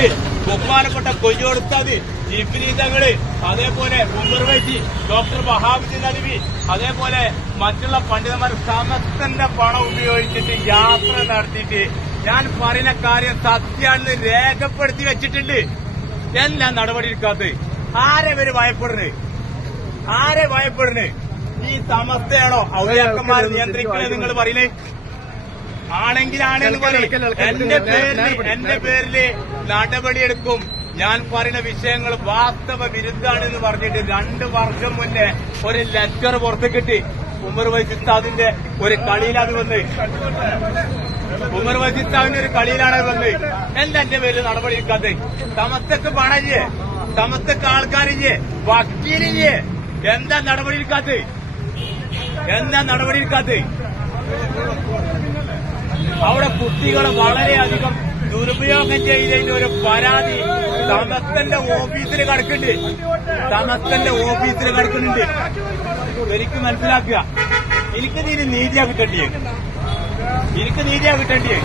വെച്ചിട്ട് ബഹുമാനപ്പെട്ട കൊയ്യോടുത്താത് ജിബ്രീതങ്ങൾ അതേപോലെ ഉമർവൈജി ഡോക്ടർ ബഹാബുദ്ദീൻ അലിവി അതേപോലെ മറ്റുള്ള പണ്ഡിതന്മാർ സമസ്തന്റെ പണം ഉപയോഗിച്ചിട്ട് യാത്ര നടത്തിയിട്ട് ഞാൻ പറയുന്ന കാര്യം സത്യാണെന്ന് രേഖപ്പെടുത്തി വെച്ചിട്ടുണ്ട്. എല്ലാം നടപടി എടുക്കാത്തത്? ആരെ ഇവർ ഭയപ്പെടുന്നത്? ആരെ ഭയപ്പെടുന്നത്? ഈ സമസ്തയാണോ ഔദ്യാക്കന്മാർ നിയന്ത്രിക്കണേ നിങ്ങൾ പറയില്ലേ ആണെങ്കിലാണെന്ന് പറയും. എന്റെ പേരിൽ എന്റെ പേരിൽ നടപടിയെടുക്കും. ഞാൻ പറയുന്ന വിഷയങ്ങൾ വാസ്തവ വിരുദ്ധാണെന്ന് പറഞ്ഞിട്ട് രണ്ട് വർഷം മുന്നേ ഒരു ലെറ്റർ പുറത്ത് കിട്ടി ഉമർ വൈസിത്താദിന്റെ ഒരു കളിയിലാണ് വന്ന്. ഉമർ വൈസിത്താവിന്റെ ഒരു കളിയിലാണ് വന്ന്. എന്താ എന്റെ പേരിൽ നടപടി എടുക്കാതെ സമസ്തക്ക് പണഞ്ഞ് സമസ്തക്ക് ആൾക്കാരിഞ്ഞ് വക്കീലിഞ്ഞ് എന്താ നടപടി എടുക്കാത്ത എന്താ നടപടി എടുക്കാത്തത് അവിടെ കുട്ടികളെ വളരെയധികം ദുരുപയോഗം ചെയ്തതിന്റെ ഒരു പരാതി സമസ്തന്റെ ഓഫീസിൽ കിടക്കുന്നുണ്ട്. സമസ്തന്റെ ഓഫീസിൽ കിടക്കുന്നുണ്ട്. എനിക്ക് മനസ്സിലാക്കുക. എനിക്ക് നീ നീതിയാ കിട്ടണ്ടേ എനിക്ക് നീതിയാ കിട്ടണ്ടേ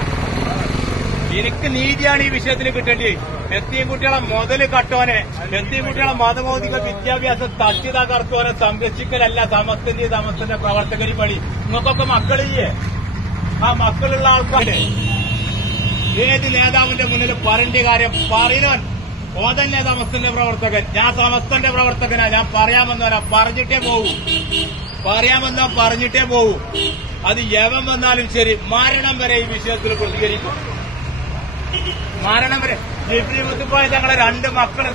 എനിക്ക് നീതിയാണ് ഈ വിഷയത്തിൽ കിട്ടേണ്ടത് എത്തിയും കുട്ടികളെ മുതൽ കട്ടോനെ എത്തിയും കുട്ടികളെ മതബൗതിക വിദ്യാഭ്യാസം തട്ടി തകർത്തോനെ സംരക്ഷിക്കലല്ല സമസ്തന്റെ സമസ്തന്റെ പ്രവർത്തകരി പണി നിങ്ങൾക്കൊക്കെ മക്കളില്ലേ? ആ മക്കളുള്ള ആൾക്കാര് ഏത് നേതാവിന്റെ മുന്നിൽ പറയേണ്ട കാര്യം പറയുന്നവൻ? ഓതൻ നേതാമസ്തന്റെ പ്രവർത്തകൻ. ഞാൻ സമസ്തന്റെ പ്രവർത്തകനാ. ഞാൻ പറയാമെന്നവരാ പറഞ്ഞിട്ടേ പോകൂ പറയാമെന്നാ പറഞ്ഞിട്ടേ പോകൂ അത് യവം വന്നാലും ശരി. മരണം വരെ ഈ വിഷയത്തിൽ പ്രതികരിക്കും. മരണം വരെ. ജിബ്രി മുത്തുപ്പായ തങ്ങളെ രണ്ട് മക്കൾ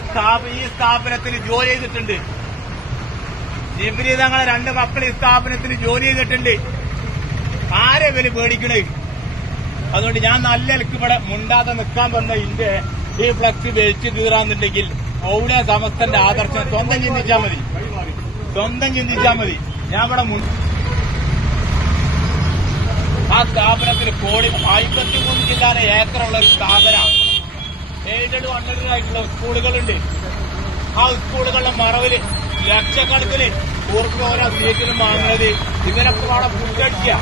ഈ സ്ഥാപനത്തിൽ ജോലി ചെയ്തിട്ടുണ്ട്. ജിബ്രി തങ്ങളെ രണ്ട് മക്കൾ ഈ സ്ഥാപനത്തിൽ ജോലി ചെയ്തിട്ടുണ്ട്. ആരെ ഇവർ പേടിക്കണേ? അതുകൊണ്ട് ഞാൻ നല്ല നിലയ്ക്ക് ഇവിടെ മുണ്ടാതെ നിൽക്കാൻ വന്ന ഇന്റെ ഈ ഫ്ലക്സ് വെച്ച് കീറാന്നുണ്ടെങ്കിൽ അവിടെ സമസ്തന്റെ ആദർശം സ്വന്തം ചിന്തിച്ചാ മതി. സ്വന്തം ചിന്തിച്ചാ മതി. ഞാൻ ഇവിടെ മുൻ ആ സ്ഥാപനത്തിൽ കോടി അമ്പത്തിമൂന്ന് ജില്ലാലെ ഏക്കറുള്ള ഒരു സ്ഥാപനമാണ് എയ്ഡഡ് ആയിട്ടുള്ള സ്കൂളുകളുണ്ട്. ആ സ്കൂളുകളുടെ മറവിൽ ലക്ഷക്കണക്കിന് ഓർക്കും ഓരോ സീറ്റിലും വാങ്ങുന്നത്. ഇവരൊക്കെ അവിടെ ഫുഡടിക്കുക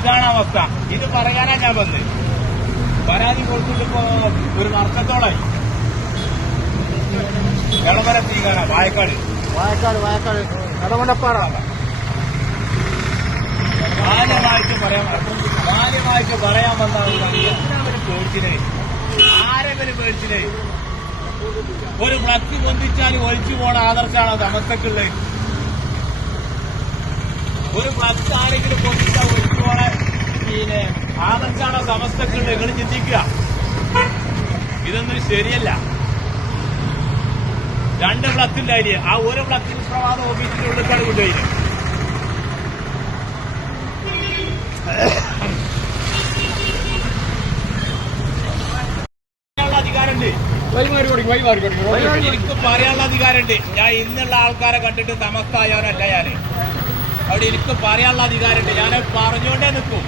ഇതാണ് അവസ്ഥ. ഇത് പറയാനാ ഞാൻ വന്നത് പരാതി കൊടുത്തിട്ടിപ്പോ ഒരു വർഷത്തോളായി. ഇളവര തീകാന വായക്കാട്. വായക്കാട് വായക്കാട്. കടമണ്ടപ്പാറ മാന്യമായിട്ട് പറയാൻ മാന്യമായിട്ട് പറയാൻ വന്നാണ് എന്തിനാവര് പേടിച്ചിനെ ആരെവര് പേടിച്ചിനെ ഒരു ഫ്ലക്സ് പൊന്തിച്ചാൽ ഒഴിച്ചു പോണ ആദർശമാണ് സമസ്തക്കുള്ളത് ഒരു ഫ്ലക്സ് ആരെങ്കിലും പൊട്ടിച്ച ഒരുപോലെ പിന്നെ ആദർശാണോ സമസ്തക്കുള്ളത് നിങ്ങൾ ചിന്തിക്കുക? ഇതൊന്നും ശരിയല്ല. രണ്ട് ഫ്ലക്സ് ഉണ്ടായില്ലേ ആ ഒരു ഫ്ലക്സിൽ പ്രവാദ ഓഫീസിന്റെ ഉള്ളിലാണ് കൊണ്ടുപോയി അധികാരമുണ്ട്. എനിക്ക് പറയാനുള്ള അധികാരമുണ്ട്. ഞാൻ ഇന്നുള്ള ആൾക്കാരെ കണ്ടിട്ട് തമസ്തായവനല്ല ഞാൻ. അവിടെ എനിക്ക് പറയാനുള്ള അധികാരമുണ്ട്. ഞാൻ പറഞ്ഞുകൊണ്ടേ നിൽക്കും.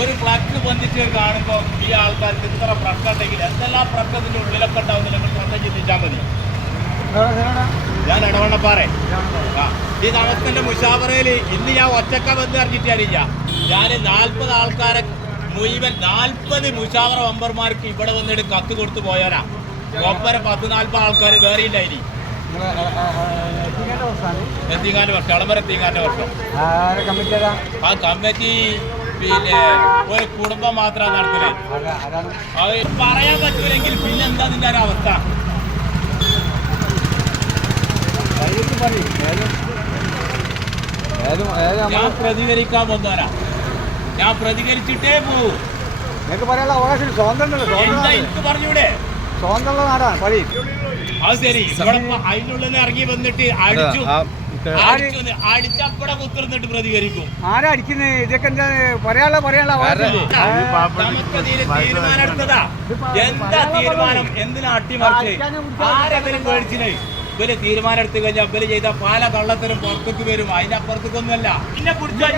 ഒരു ഫ്ലക്സ് ബന്ധിച്ച് കാണുമ്പോൾ ഈ ആൾക്കാർക്ക് ഇത്ര പ്രശ്നം ഉണ്ടെങ്കിൽ എന്തെല്ലാം പ്രശ്നത്തിന്റെ ഉള്ളിലൊക്കെ ഉണ്ടാവും നിങ്ങൾ സ്വന്തം ചിന്തിച്ചാൽ മതി. ഞാൻ ഇടവണ്ണപ്പാറേ. ആ. ഈ സമസ്തന്റെ മുഷാവറയിൽ ഇന്ന് ഞാൻ ഒറ്റക്ക വന്ന് അറിഞ്ഞിട്ടറിയില്ല ഞാൻ നാൽപ്പത് ആൾക്കാരെ മുഴുവൻ നാൽപ്പത് മുഷാവറ മെമ്പർമാർക്ക് ഇവിടെ വന്നിട്ട് കത്ത് കൊടുത്തു പോയാലാ ഒപ്പര പത്ത് നാൽപ്പത് ആൾക്കാർ വേറെ ഉണ്ടായി എത്തിങ്ങാന്റെ വർഷം. ഇളമര എത്തിങ്ങാന്റെ വർഷം. ആ കമ്മിറ്റി പിന്നെ ഒരു കുടുംബം മാത്രമാണ് നടത്തുന്നത് അത് പറയാൻ പറ്റൂലെങ്കിൽ പിന്നെ എന്താ നിന്റെ ഒരു അവസ്ഥ? ഞാൻ പ്രതികരിക്കാൻ വന്നവരാ. ഞാൻ പ്രതികരിച്ചിട്ടേ പോകൂ എനിക്ക് പറയാനുള്ള അവകാശം സ്വാതന്ത്ര്യം എനിക്ക് പറഞ്ഞൂടെ? സ്വാതന്ത്ര്യമുള്ള നാടാണ് പഴി. അത് ശരി. ഇവിടെ ഇറങ്ങി വന്നിട്ട് അടിച്ചു. ആരാ അടിക്കുന്നത് ഇതൊക്കെ എന്താ പറയാനുള്ള പറയാനുള്ള തീരുമാനം എടുത്തതാ. എന്താ തീരുമാനം? എന്തിനാ അട്ടിമറിച്ച്? ആരെങ്കിലും പേടിച്ചില്ലേ? ഇവർ തീരുമാനം എടുത്തു കഴിഞ്ഞാൽ ഇവർ ചെയ്ത പല കള്ളത്തിനും പുറത്തേക്ക് വരും. അതിന്റെ അപ്പുറത്തേക്കൊന്നുമല്ല. പിന്നെ പിടിച്ചോ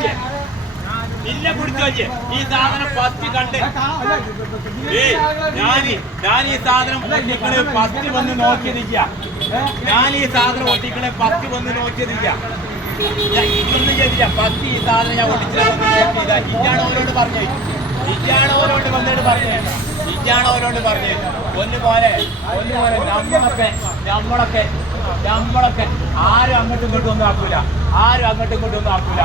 ഇന്നെ വെച്ച് ഈ സാധനം ഫസ്റ്റ് കണ്ട്. ഏയ് ഞാൻ ഞാൻ ഈ സാധനം ഒട്ടിക്കണേ ഫസ്റ്റ് വന്ന് നോക്കിയതിക്ക ഞാൻ ഈ സാധനം ഒട്ടിക്കണേ ഫസ്റ്റ് വന്ന് നോക്കിയതിക്ക ഇതൊന്നും ചെയ്തില്ല. ഫസ്റ്റ് ഈ സാധനം ഞാൻ ഒട്ടിച്ചില്ല ഇജാണ് അവരോട് പറഞ്ഞു. ഇജാണ് അവരോട് വന്നിട്ട് പറഞ്ഞു. ഇജ അവരോട് പറഞ്ഞു. ഒന്ന് പോലെ ഒന്ന് പോലെ നമ്മളൊക്കെ നമ്മളൊക്കെ നമ്മളൊക്കെ ആരും അങ്ങോട്ടും ഇങ്ങോട്ടും ഒന്നും ആക്കൂല. ആരും അങ്ങോട്ടും ഇങ്ങോട്ടും ഒന്നും ആക്കൂല.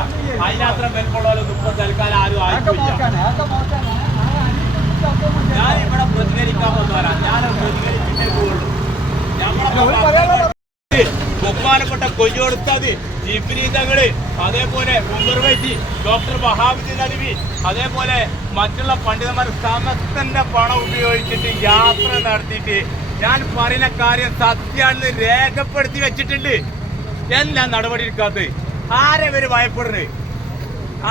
അതിനത്ര മേൽക്കുള്ളവരൊന്നും ഇപ്പൊ തൽക്കാലം ആരും ആയിട്ടില്ല. ഞാൻ ഇവിടെ പ്രതികരിക്കാൻ വന്നവരാ. ഞാൻ പ്രതികരിച്ചിട്ടേ പോകുള്ളൂ ബഹുമാനപ്പെട്ട കൊയ്യോടുത്തത് ജിബ്രീതകൾ അതേപോലെ ഉമർവൈറ്റി ഡോക്ടർ വഹാബുദ്ദീൻ അലിവി അതേപോലെ മറ്റുള്ള പണ്ഡിതന്മാർ സമസ്തന്റെ പണം ഉപയോഗിച്ചിട്ട് യാത്ര നടത്തിയിട്ട് ഞാൻ പറയുന്ന കാര്യം സത്യാണെന്ന് രേഖപ്പെടുത്തി വെച്ചിട്ടുണ്ട്. എന്താ നടപടി എടുക്കാത്തത്? ആരെ ഇവർ ഭയപ്പെടുന്നത്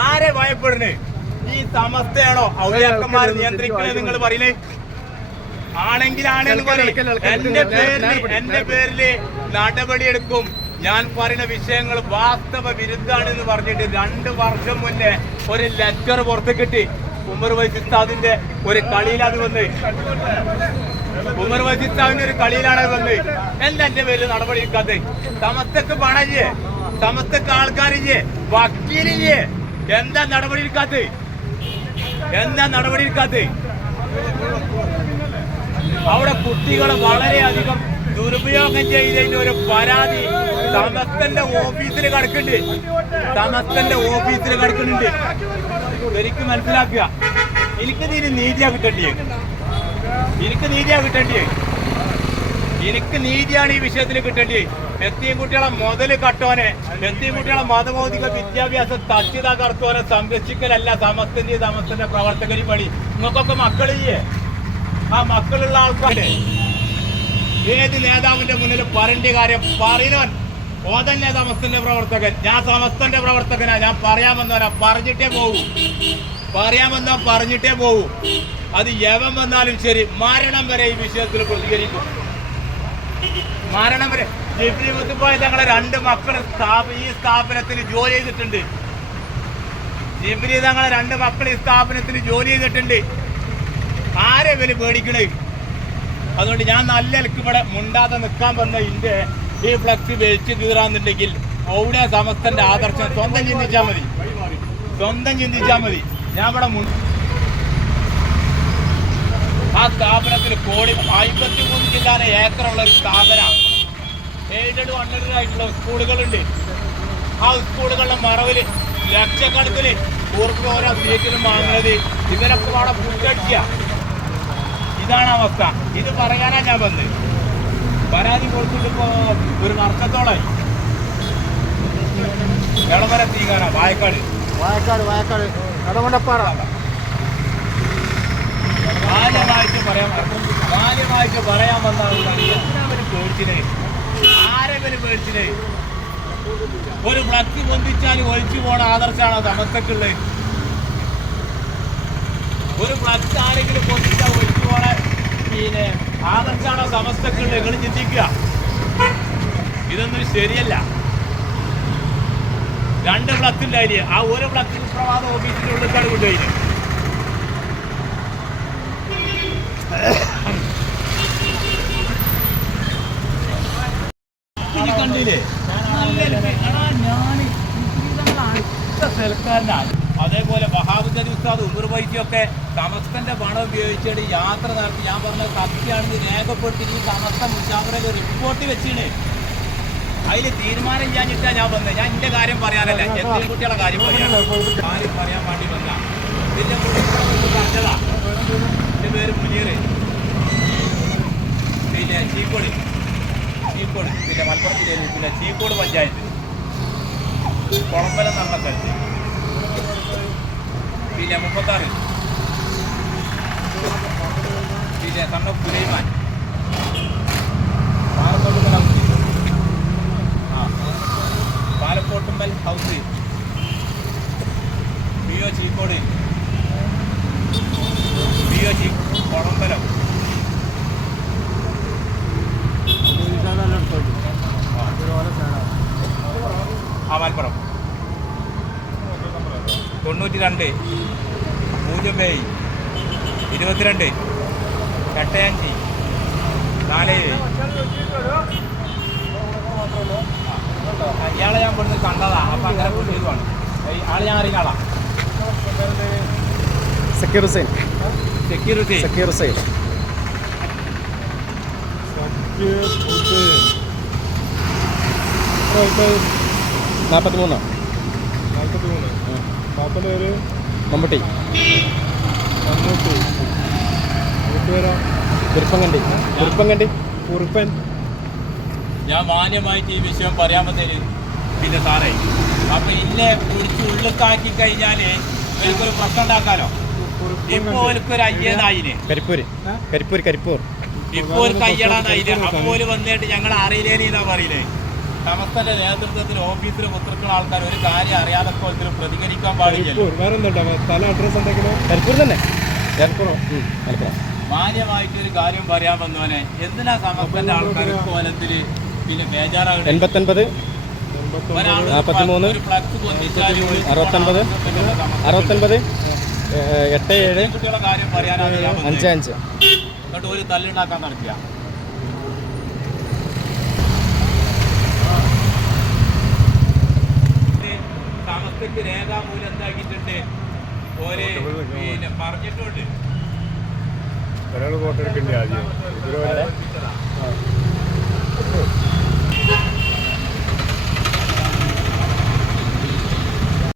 ആരെ ഭയപ്പെടുന്നത് ഈ സമസ്തയാണോ? ഔദ്യോഗികന്മാർ നിയന്ത്രിക്കണേ നിങ്ങൾ പറയില്ലേ? പറയും. എന്റെ പേരിൽ എന്റെ പേരിൽ നടപടിയെടുക്കും ഞാൻ പറയുന്ന വിഷയങ്ങൾ വാസ്തവ വിരുദ്ധാണ് എന്ന് പറഞ്ഞിട്ട് രണ്ട് വർഷം മുന്നേ ഒരു ലെറ്റർ പുറത്ത് കിട്ടി. ഉമർ വൈസിത്താദിന്റെ ഒരു കളിയിൽ അത് വന്ന്. ഉമർ വൈസിത്താവിന്റെ ഒരു കളിയിലാണ് വന്ന് എന്താ എന്റെ പേരിൽ നടപടി എടുക്കാത്ത സമസ്തക്ക് പണല്ലേ സമസ്തക്ക് ആൾക്കാരില്ലേ വക്കീലില്ലേ എന്താ നടപടി എടുക്കാത്ത എന്താ നടപടി എടുക്കാത്ത അവിടെ കുട്ടികളെ വളരെയധികം ദുരുപയോഗം ചെയ്തതിന്റെ ഒരു പരാതി സമസ്തന്റെ ഓഫീസിൽ കിടക്കുന്നുണ്ട്. സമസ്തന്റെ ഓഫീസിൽ കിടക്കുന്നുണ്ട്. എനിക്ക് മനസ്സിലാക്കുക. എനിക്ക് ഇതിന് നീതിയാ കിട്ടണ്ടേ എനിക്ക് നീതിയാ കിട്ടണ്ടേ എനിക്ക് നീതിയാണ് ഈ വിഷയത്തിൽ കിട്ടേണ്ടിയേ എത്തിയും കുട്ടികളെ മുതൽ കട്ടോനെ എത്തിയും കുട്ടികളെ മതഭൗതിക വിദ്യാഭ്യാസം തച്ചിത കടത്തോനെ സംരക്ഷിക്കലല്ല സമസ്തന്റെ സമസ്തന്റെ പ്രവർത്തകരി പണി. നിങ്ങൾക്കൊക്കെ മക്കളില്ലേ? ആ മക്കളുള്ള ആൾക്കാരെ. ഏത് നേതാവിന്റെ മുന്നിൽ പറയേണ്ട കാര്യം പറയുന്നവൻ. ഓതന്നെ സമസ്തന്റെ പ്രവർത്തകൻ. ഞാൻ സമസ്തന്റെ പ്രവർത്തകനാ. ഞാൻ പറയാമെന്നവനാ പറഞ്ഞിട്ടേ പോകൂ പറയാമെന്നാ പറഞ്ഞിട്ടേ പോകൂ അത് യവം വന്നാലും ശരി മരണം വരെ ഈ വിഷയത്തിൽ പ്രതികരിക്കും. മരണം വരെ. ജിബ്രി മുത്തുപോയ തങ്ങളെ രണ്ട് മക്കൾ ഈ സ്ഥാപനത്തിൽ ജോലി ചെയ്തിട്ടുണ്ട്. ജിബ്രി തങ്ങളെ രണ്ട് മക്കൾ ഈ സ്ഥാപനത്തിൽ ജോലി ചെയ്തിട്ടുണ്ട്. ആരെ ഇവർ പേടിക്കണേ? അതുകൊണ്ട് ഞാൻ നല്ല ഇവിടെ മുണ്ടാതെ നിൽക്കാൻ വന്ന ഇന്റെ ഈ ഫ്ലക്സ് വെച്ച് കീറാന്നുണ്ടെങ്കിൽ ഔടെ സമസ്തന്റെ ആദർശം സ്വന്തം ചിന്തിച്ചാൽ മതി. സ്വന്തം ചിന്തിച്ചാൽ മതി. ഞാൻ ഇവിടെ ആ സ്ഥാപനത്തിൽ കോടി അമ്പത്തി മൂന്ന് ജില്ലാനെ ഏക്കറുള്ള ഒരു സ്ഥാപനമാണ് എയ്ഡഡ് അൺഎയ്ഡഡ് ആയിട്ടുള്ള സ്കൂളുകളുണ്ട്. ആ സ്കൂളുകളുടെ മറവിൽ ലക്ഷക്കണക്കിന് കൂർക്കും ഓരോ സീറ്റിലും വാങ്ങുന്നത് ഇവരൊക്കെ അവിടെ പുട്ടടിക്കുക ഇതാണ് അവസ്ഥ. ഇത് പറയാനാ ഞാൻ വന്നത് പരാതി കൊടുത്തിട്ടിപ്പോ ഒരു വർഷത്തോളായി. എളമര തീകാന വായക്കാട്. വായക്കാട് വായക്കാട്. പേടിച്ചിനെ. ഒരു ഫ്ലക്സ് പൊന്തിച്ചാൽ ഒഴിച്ചു പോണ ആദർശമാണ് തമസക്കുള്ള ഒരു ഫ്ലക്സ് ആരെങ്കിലും പൊന്തിച്ചാൽ ഒഴിച്ചു പോണ പിന്നെ ആദർശാണോ സമസ്തക്കുള്ളത് നിങ്ങൾ ചിന്തിക്കുക. ഇതൊന്നും ശരിയല്ല. രണ്ട് ഉണ്ടായില്ലേ ആ ഒരു ഫ്ലക്സ് സുപ്രഭാത ഓഫീസിന്റെ ഉള്ളിൽ കൊണ്ടുപോയി കണ്ടില്ലേ? സൽക്കാരനാണ് അതേപോലെ ബഹാബുദ്ദീൻ ഉസ്താദ് ഉമർ വൈദ്യൊക്കെ സമസ്തന്റെ പണം ഉപയോഗിച്ചിട്ട് യാത്ര നടത്തി. ഞാൻ പറഞ്ഞ സത്യമാണെന്ന് രേഖപ്പെടുത്തി. ഈ സമസ്ത മുജാമറയിൽ റിപ്പോർട്ട് വെച്ചിന്. അതിൽ തീരുമാനം ഞാൻ ഇട്ടാ ഞാൻ വന്നത് ഞാൻ എന്റെ കാര്യം പറയാനല്ല. എത്രയും കുട്ടികളെ കാര്യം പറയാൻ കാര്യം പറയാൻ വേണ്ടി വന്ന ഇതിന്റെ പറഞ്ഞതാ. എന്റെ പേര് മുനീർ. പിന്നെ ചീക്കോട്. ചീക്കോട്. പിന്നെ മലപ്പുറം ജില്ലയിൽ പിന്നെ ചീക്കോട് പഞ്ചായത്ത്. കുളമ്പലം നടന്ന സ്ഥലത്ത്. പിന്നെ മുപ്പത്താറ്. പിന്നെ കണ്ണ സുലൈമാൻ. ആ Palakkottumbal house P O Cheekode. P O ചീ കുളമ്പലം ആ മലപ്പുറം. തൊണ്ണൂറ്റി രണ്ട് പൂജ്യം ഏഴ്. ഇരുപത്തിരണ്ട്. എട്ടയഞ്ച് നാല് ഏഴ്. ഇയാളെ ഞാൻ ഇവിടുന്ന് കണ്ടതാ. അപ്പൊ അങ്ങനെ ആൾ ഞാൻ അറിയുന്ന ആളാ. സക്കീർ ഹുസൈൻ. സെക്യൂരിറ്റി സക്കീർ ഹുസൈൻ. എനിക്ക് ഇത് എത്ര വയസ്സായി നാൽപ്പത്തി മൂന്നോ നാൽപ്പത്തി മൂന്ന് പാപ്പന്റെ പേര്? മമ്മൂട്ടി. മമ്മൂട്ടി. വീട്ടുപേരാ കുരുപ്പങ്കണ്ടി കുരുപ്പങ്കണ്ടി കുറുപ്പൻ. ഞാൻ മാന്യമായിട്ട് ഈ വിഷയം പറയാൻ പറ്റില്ല പിന്നെ സാറേ അപ്പൊ ഇല്ലേ കുറിച്ച് ഉള്ളിക്കാക്കി കഴിഞ്ഞാൽ എനിക്കൊരു പ്രശ്നം ഉണ്ടാക്കാലോ? ഇപ്പോൾ ഓൽക്കൊരു അയ്യനായിന് കരിപ്പൂര്. കരിപ്പൂർ കരിപ്പൂർ. ഇപ്പൊ ഒരു കയ്യടാന്നായിന് അപ്പോൾ വന്നിട്ട് ഞങ്ങൾ അറിയില്ലേന്നാ പറയില്ലേ സമസ്തന്റെ നേതൃത്വത്തിൽ ഓഫീസിൽ കുത്തിർക്കുന്ന ആൾക്കാർ ഒരു കാര്യം അറിയാതെ പോലത്തിൽ പ്രതികരിക്കാൻ പാടില്ലല്ലോ. കരിപ്പൂർ. വേറെ എന്താ സ്ഥലം അഡ്രസ് എന്തെങ്കിലും കരിപ്പൂർ തന്നെ. മലപ്പുറം. മാന്യമായിട്ട് ഒരു കാര്യം പറയാൻ വന്നോനെ എന്തിനാ സമസ്തന്റെ ആൾക്കാർ കോലത്തിൽ പിന്നെ ബേജാറാകുന്നത് എൺപത്തൊൻപത് നാൽപ്പത്തിമൂന്ന് അറുപത്തൊൻപത്, അറുപത്തൊൻപത് എട്ട് ഏഴ്. അഞ്ച് അഞ്ച്. എന്നിട്ട് ഒരു തല്ലുണ്ടാക്കാൻ സമസ്തക്ക് രേഖാമൂലം എന്താക്കിയിട്ടുണ്ട്? ഓര് പിന്നെ പറഞ്ഞിട്ടുണ്ട്. ഒരാൾ വോട്ടെടുക്കേണ്ടി ആദ്യം.